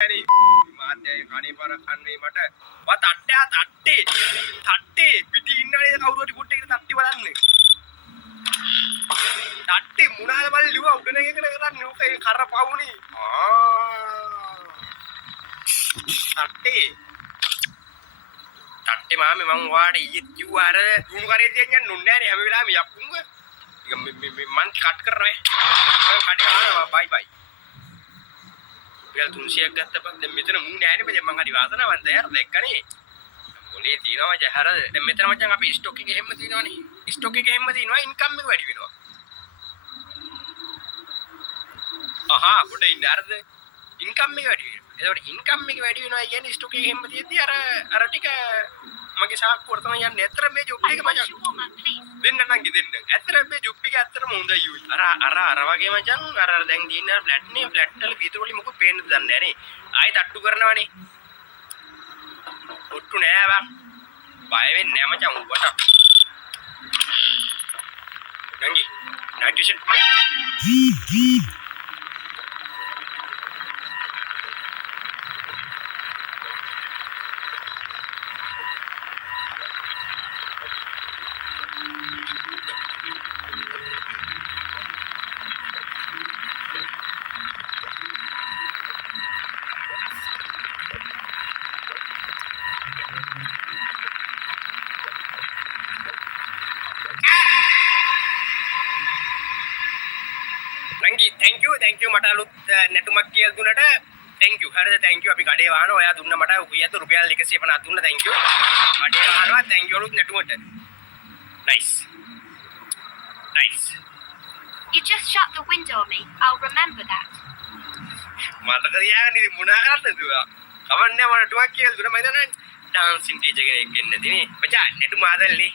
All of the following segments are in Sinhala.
හරි මාත්‍යයි කණේ පාර කන්නේ මට වා තට්ටේ පිටි ඉන්න නේද කවුරු හරි කුට්ටේ කියලා තට්ටි බලන්නේ තට්ටි මුණාල බල ලිව්වා උඩ නැගගෙන කරන්නේ ඕක ඒ කර පවුනි තට්ටි මාමේ මං වාට ඊයේ කිව්වා අර දුණු කරේ තියන් යන්න ඕනේ නෑනේ හැම වෙලාවෙම යක්කුංග මං කට් කරන්නේ මං කඩේ ආවා බයි බයි රුපියල් 300ක් ගත්තපත් දැන් මෙතන මූ නෑනේ මචං මං හරි වාසනාවන්ත යාර දැක්කනේ මොලේ තියනවා මචං හර දැන් මෙතන මචං අපි ස්ටොක් එකේ හැම තියනවනේ ස්ටොක් එකේ හැම තියනවා ඉන්කම් එක වැඩි වෙනවා අහා පොඩ ඉන්න හරිද ඉන්කම් එක වැඩි වෙනවා එතකොට ඉන්කම් එක වැඩි වෙනවා කියන්නේ ස්ටොක් එකේ හැම තියද්දි අර ටික මගේ සාක්කුවට තමයි යන්නේ ඇත්තට මේ ජොබ් එක මචං දෙන්න නංගි දෙන්න ඇත්තට මේ ජොබ් එක ඇත්තටම හොඳයි යුයි අර වගේ මචං අර දැන් දින්න ෆ්ලැට් නේ ෆ්ලැට් වල විතර වලින් මොකද පේන්නද දන්නේ නැහැ නේ ආයෙ තට්ටු කරනවනේ ඔට්ටු නෑ බං බය වෙන්නේ නෑ මචං උඹට නංගි නයිට්‍රේෂන් thank you මට අලුත් නැටුමක් කියලා දුන්නට thank you හරිද thank you අපි කඩේ වහනවා ඔයා දුන්න මට උයත රුපියල් 150 දුන්න thank you කඩේ වහනවා thank you අලුත් නැටුමට nice You just shut the window on me. I'll remember that. මතක තියාගන්න ඉතින් මොනා කරන්නද ඔයා කවන්නේ මට නැටුමක් කියලා දුන්න මම හිතන්නේ ඩාන්සින් ටීචර් කෙනෙක් එන්න තියෙන්නේ මචං නැටුම ආදල්ලේ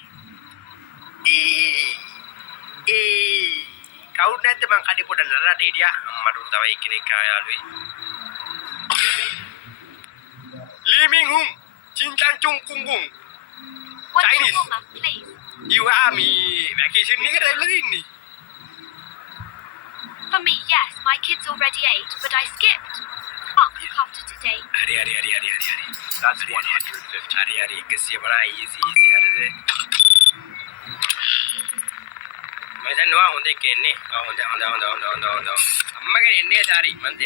කවුරු නැද්ද මං කඩේ පොඩ නරට හිටියා අම්මට තව එක්කෙනෙක් ආයාලුයි ලීමින් හුම් චින්චන් චුන් කුංගුම් Chinese please. you are me vacation එකට ඇවිල්ලා ඉන්නේ For me, yes. My kids already ate, but I skipped. I'll cook after today. හරි that's 150 හරි 100 බලා easy හරිද මම දන්නවා හොඳේ කියන්නේ හොඳ අම්මගේ එන්නේ සාරි මම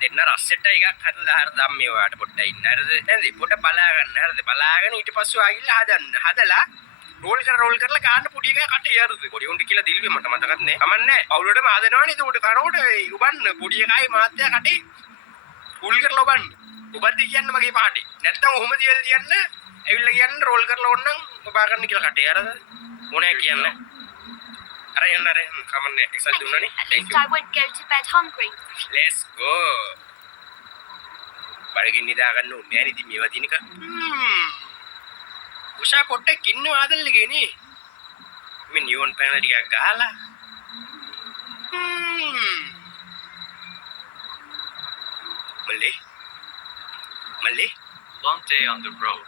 දෙන්න රස්සෙට එකක් හදලා හර ධම්මේ ඔයාට පොඩ්ඩක් ඉන්න හරිද නැන්ද පොඩ බලා ගන්න හරිද බලාගෙන ඊට පස්සේ ආගිල්ලා හදලා රෝල් කරලා ගන්න පොඩි එකා කටේ යරුද පොඩි උන්ට කියලා දිල්වේ මට මතකත් නෑ කමන්නේ පවුලටම ආදනවනේ ඒක උඩ කරවට උබන්න පොඩි එකයි මාත්‍යා කටේ ෆුල් කරලා උබන්න උබද්ද කියන්න මගේ පාටේ නැත්තම් ඔහොම තියලා තියන්න ඇවිල්ලා කියන්න රෝල් කරලා ඕන්නම් ඔබා ගන්න කියලා කටේ හරිද මොනේ කියන්නේ අර කමන්නේ Excel දුන්නනේ At least I won't go to bed hungry. let's go බඩගින්න නිදා ගන්න ඕනේ නෑ ඉතින් මේවා දිනක උෂා පොට්ටක් ඉන්නව ආදල්ලේ නේ මේ නියොන් පැනල් ටිකක් ගහලා මල්ලේ Long day on the road.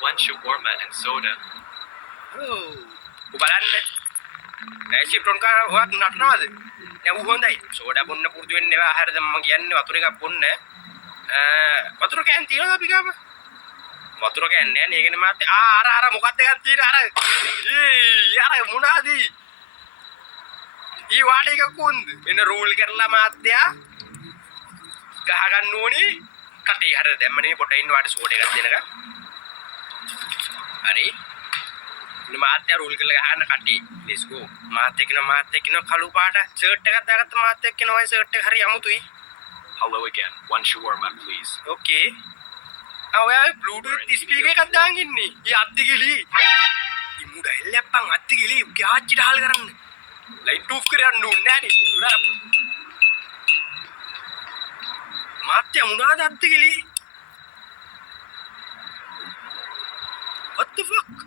One shawarma and soda. බලන්න නැසි ටොන් කා වත් නටනවද දැන් හොඳයි සෝඩා බොන්න පුරුදු වෙන්න එපා හරිද මම කියන්නේ වතුර එකක් බොන්න වතුර කෑන් තියනද අපි ගාම වතුර කෑන් නෑ නේ ඒකනේ මාත් අර මොකක්ද එකක් තියෙන අර මොනවාද ඊ වාට එක කොන්ද එන රූල් කරලා මාත්‍යා ගහ ගන්න ඕනේ කටේ හරිද දැම්මනේ පොඩ ඉන්න වාට සෝඩා එකක් දෙනක හරි මාත්‍යා රූල් කරලා ගහන්න කටේ let's go මාත් එක්කන කළු පාට ෂර්ට් එකක් දාගත්ත මාත් එක්කන ඔය ෂර්ට් එක හරි අමුතුයි Hello again. One shawarma, please. okay ඔයා බ්ලූටූත් ස්පීකර් එකක් දාන් ඉන්නේ ඊ අද්දිගිලි ඉමුඩ එල්ලප්පන් අද්දිගිලි ගාච්චි ඩහල් කරන්න ලයිට් ඔෆ් කරන්න ඕනේ නෑනේ මාත්‍යා මොනවාද අද්දිගිලි what the fuck